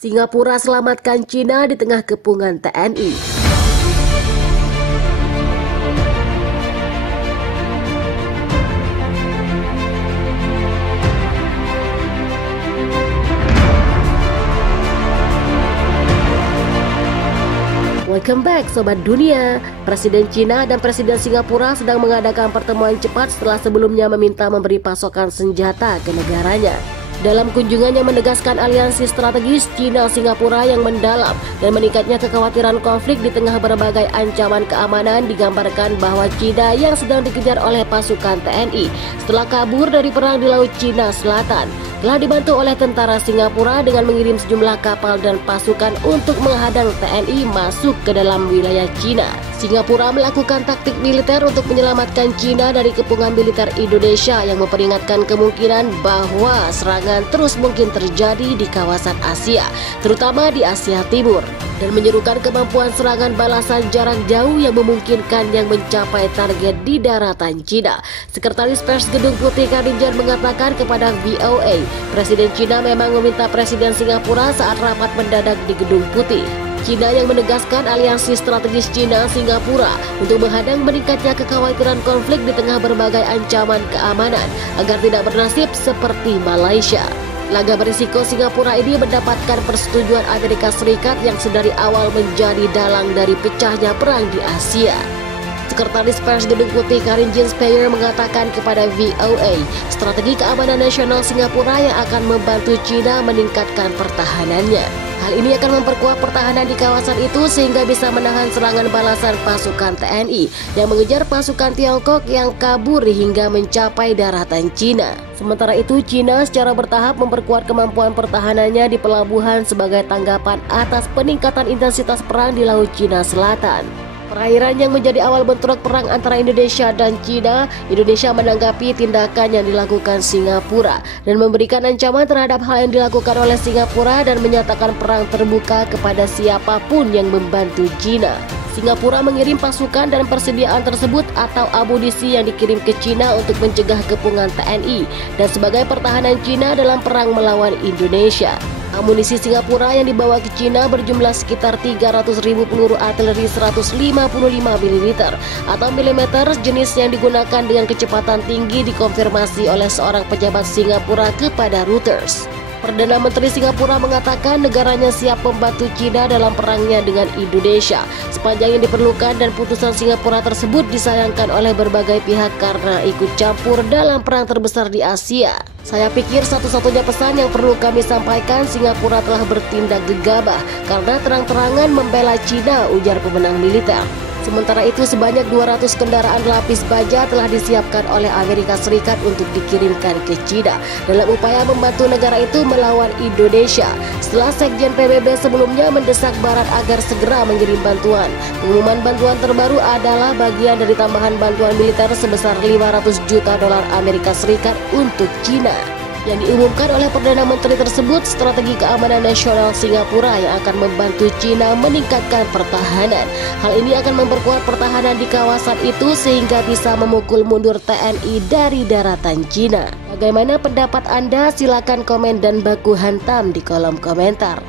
Singapura selamatkan Cina di tengah kepungan TNI. Welcome back Sobat Dunia. Presiden Cina dan Presiden Singapura sedang mengadakan pertemuan cepat setelah sebelumnya meminta memberi pasokan senjata ke negaranya. Dalam kunjungan yang menegaskan aliansi strategis Cina-Singapura yang mendalam dan meningkatnya kekhawatiran konflik di tengah berbagai ancaman keamanan, digambarkan bahwa Cina yang sedang dikejar oleh pasukan TNI setelah kabur dari perang di Laut Cina Selatan telah dibantu oleh tentara Singapura dengan mengirim sejumlah kapal dan pasukan untuk menghadang TNI masuk ke dalam wilayah Cina. Singapura melakukan taktik militer untuk menyelamatkan Cina dari kepungan militer Indonesia yang memperingatkan kemungkinan bahwa serangan terus mungkin terjadi di kawasan Asia, terutama di Asia Timur, dan menyerukan kemampuan serangan balasan jarak jauh yang memungkinkan yang mencapai target di daratan Cina. Sekretaris Pers Gedung Putih Karine Jean mengatakan kepada VOA, Presiden Cina memang meminta Presiden Singapura saat rapat mendadak di Gedung Putih. Cina yang menegaskan aliansi strategis Cina-Singapura untuk menghadang meningkatnya kekhawatiran konflik di tengah berbagai ancaman keamanan agar tidak bernasib seperti Malaysia. Laga berisiko Singapura ini mendapatkan persetujuan Amerika Serikat yang sedari awal menjadi dalang dari pecahnya perang di Asia. Sekretaris Pers Gedung Putih Karine Jean mengatakan kepada VOA, strategi keamanan nasional Singapura yang akan membantu Cina meningkatkan pertahanannya. Hal ini akan memperkuat pertahanan di kawasan itu sehingga bisa menahan serangan balasan pasukan TNI yang mengejar pasukan Tiongkok yang kabur hingga mencapai daratan Cina. Sementara itu, Cina secara bertahap memperkuat kemampuan pertahanannya di pelabuhan sebagai tanggapan atas peningkatan intensitas perang di Laut Cina Selatan. Perairan yang menjadi awal bentrok perang antara Indonesia dan Cina, Indonesia menanggapi tindakan yang dilakukan Singapura dan memberikan ancaman terhadap hal yang dilakukan oleh Singapura dan menyatakan perang terbuka kepada siapapun yang membantu Cina. Singapura mengirim pasukan dan persediaan tersebut atau amunisi yang dikirim ke Cina untuk mencegah kepungan TNI dan sebagai pertahanan Cina dalam perang melawan Indonesia. Amunisi Singapura yang dibawa ke Cina berjumlah sekitar 300.000 peluru artileri 155 mm atau milimeter jenis yang digunakan dengan kecepatan tinggi, dikonfirmasi oleh seorang pejabat Singapura kepada Reuters. Perdana Menteri Singapura mengatakan negaranya siap membantu Cina dalam perangnya dengan Indonesia sepanjang yang diperlukan, dan putusan Singapura tersebut disayangkan oleh berbagai pihak karena ikut campur dalam perang terbesar di Asia. Saya pikir satu-satunya pesan yang perlu kami sampaikan, Singapura telah bertindak gegabah karena terang-terangan membela Cina, ujar pemenang militer. Sementara itu, sebanyak 200 kendaraan lapis baja telah disiapkan oleh Amerika Serikat untuk dikirimkan ke Cina dalam upaya membantu negara itu melawan Indonesia setelah Sekjen PBB sebelumnya mendesak Barat agar segera mengirim bantuan. Pengumuman bantuan terbaru adalah bagian dari tambahan bantuan militer sebesar 500 juta dolar Amerika Serikat untuk Cina. Yang diumumkan oleh Perdana Menteri tersebut strategi keamanan nasional Singapura yang akan membantu Cina meningkatkan pertahanan. Hal ini akan memperkuat pertahanan di kawasan itu sehingga bisa memukul mundur TNI dari daratan Cina. Bagaimana pendapat Anda? Silakan komen dan baku hantam di kolom komentar.